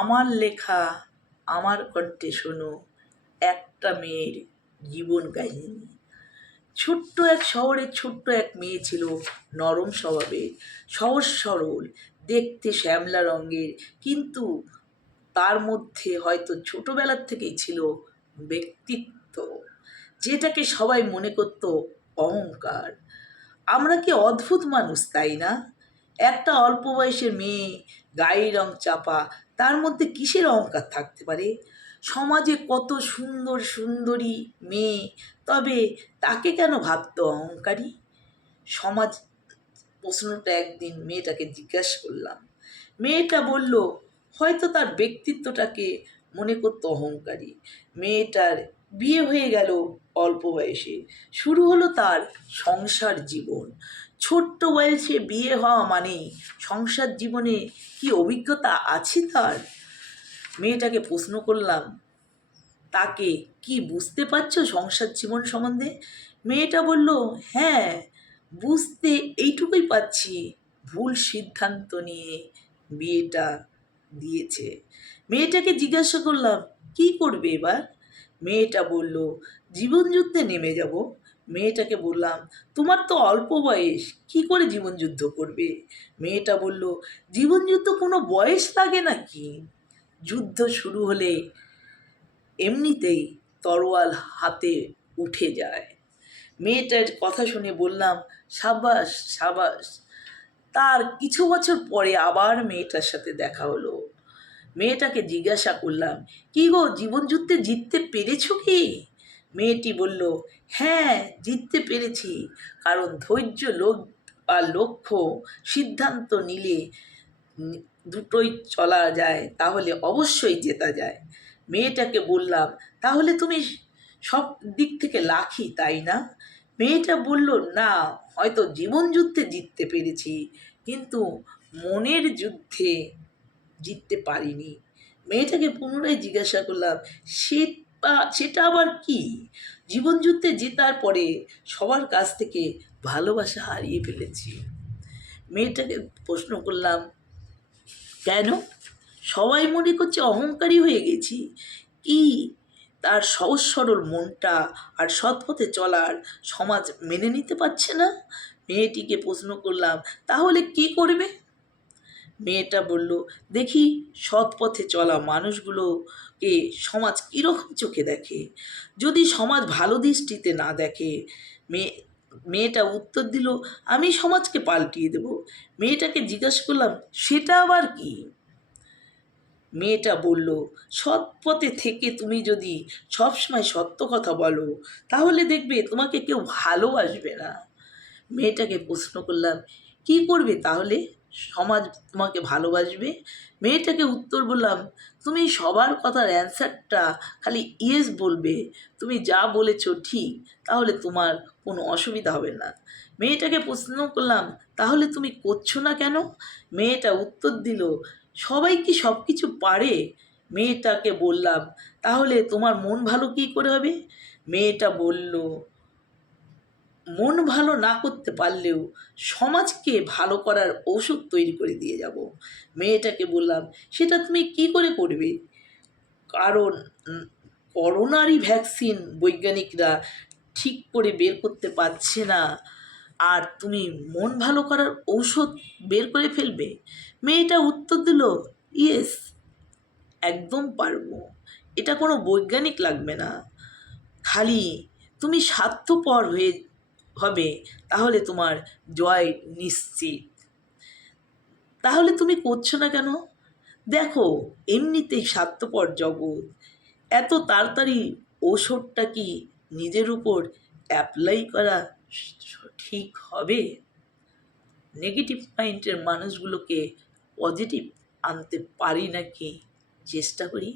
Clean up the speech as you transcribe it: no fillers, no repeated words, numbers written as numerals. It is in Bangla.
আমার লেখা আমার কণ্ঠে শোনো একটা মেয়ের জীবন কাহিনী। ছোট্ট এক শহরে ছোট্ট এক মেয়ে ছিল, নরম স্বভাবের, সহজ সরল, দেখতে শ্যামলা রঙের, কিন্তু তার মধ্যে হয়তো ছোটবেলার থেকেই ছিল ব্যক্তিত্ব, যেটাকে সবাই মনে করত অহংকার। আমরা কি অদ্ভুত মানুষ, তাই না? একটা অল্প বয়সের মেয়ে, গায়ের রং চাপা, তার মধ্যে কিসের অহংকার থাকতে পারে? সমাজে কত সুন্দর সুন্দরী মেয়ে, তবে তাকে কেন ভাবতো অহংকারী? সমাজ প্রশ্নটা একদিন মেয়েটাকে জিজ্ঞাসা করলাম। মেয়েটা বলল, হয়তো তার ব্যক্তিত্বটাকে মনে করতো অহংকারী। মেয়েটার বিয়ে হয়ে গেল অল্প বয়সে, শুরু হলো তার সংসার জীবন। ছোট্ট বয়সে বিয়ে হওয়া মানেই সংসার জীবনে কি অভিজ্ঞতা আছে তার? মেয়েটাকে প্রশ্ন করলাম, তাকে কি বুঝতে পারছো সংসার জীবন সম্বন্ধে? মেয়েটা বলল, হ্যাঁ, বুঝতে এইটুকুই পাচ্ছি, ভুল সিদ্ধান্ত নিয়ে বিয়েটা দিয়েছে। মেয়েটাকে জিজ্ঞাসা করলাম, কি করবে এবার? মেয়েটা বলল, জীবন যুদ্ধে নেমে যাব। মেয়েটাকে বললাম, তোমার তো অল্প বয়স, কি করে জীবন যুদ্ধ করবে? মেয়েটা বলল, জীবন যুদ্ধ কোনো বয়স লাগে নাকি? যুদ্ধ শুরু হলে এমনিতেই তরোয়াল হাতে উঠে যায়। মেয়েটার কথা শুনে বললাম, সাবাস সাবাস। তার কিছু বছর পরে আবার মেয়েটার সাথে দেখা হলো। মেয়েটাকে জিজ্ঞাসা করলাম, কি গো, জীবন যুদ্ধে জিততে পেরেছো কি? মেয়েটি বলল, হ্যাঁ, জিততে পেরেছি, কারণ ধৈর্য, লোক আর লক্ষ্য, সিদ্ধান্ত নিলে দুটোই চলা যায়, তাহলে অবশ্যই জেতা যায়। মেয়েটাকে বললাম, তাহলে তুমি সব দিক থেকে লাকি, তাই না? মেয়েটা বলল, না, হয়তো জীবন যুদ্ধে জিততে পেরেছি, কিন্তু মনের যুদ্ধে জিততে পারিনি। মেয়েটাকে পুনরায় জিজ্ঞাসা করলাম, সেটা আবার কি? জীবন যুদ্ধে জেতার পরে সবার কাছ থেকে ভালোবাসা হারিয়ে ফেলেছি। মেয়েটাকে প্রশ্ন করলাম, কেন? সবাই মনে করছে অহংকারী হয়ে গেছি। কি তার সহজ সরল মনটা আর সৎ পথে চলার সমাজ মেনে নিতে পারছে না? মেয়েটিকে প্রশ্ন করলাম, তাহলে কি করবে? মেয়েটা বলল, দেখি সৎ পথে চলা মানুষগুলোকে সমাজ কীরকম চোখে দেখে। যদি সমাজ ভালো দৃষ্টিতে না দেখে, মেয়েটা উত্তর দিল, আমি সমাজকে পাল্টিয়ে দেব। মেয়েটাকে জিজ্ঞাসা করলাম, সেটা আবার কি? মেয়েটা বলল, সৎ পথে থেকে তুমি যদি সবসময় সত্য কথা বলো, তাহলে দেখবে তোমাকে কেউ ভালোবাসবে না। মেয়েটাকে প্রশ্ন করলাম, কি করবে তাহলে সমাজ তোমাকে ভালোবাসবে? মেয়েটাকে উত্তর বললাম, তুমি সবার কথার অ্যান্সারটা খালি ইয়েস বলবে, তুমি যা বলেছ ঠিক, তাহলে তোমার কোনো অসুবিধা হবে না। মেয়েটাকে প্রশ্ন করলাম, তাহলে তুমি করছো না কেন? মেয়েটা উত্তর দিল, সবাই কি সব কিছু পারে? মেয়েটাকে বললাম, তাহলে তোমার মন ভালো কী করে হবে? মেয়েটা বলল, মন ভালো না করতে পারলেও সমাজকে ভালো করার ওষুধ তৈরি করে দিয়ে যাব। মেয়েটাকে বললাম, সেটা তুমি কি করে করবে? কারণ করোনারই ভ্যাকসিন বৈজ্ঞানিকরা ঠিক করে বের করতে পারছে না, আর তুমি মন ভালো করার ঔষধ বের করে ফেলবে? মেয়েটা উত্তর দিল, ইয়েস, একদম পারবো, এটা কোনো বৈজ্ঞানিক লাগবে না, খালি তুমি স্বার্থপর হবে, তাহলে তোমার জয় নিশ্চিত। তাহলে তুমি করছো না কেন? দেখো, এমনিতেই স্বার্থপর জগৎ, এত তাড়াতাড়ি ওষুধটা কি নিজের উপর অ্যাপ্লাই করা ঠিক হবে? নেগেটিভ মাইন্ডের মানুষগুলোকে পজিটিভ আনতে পারি নাকি চেষ্টা করি।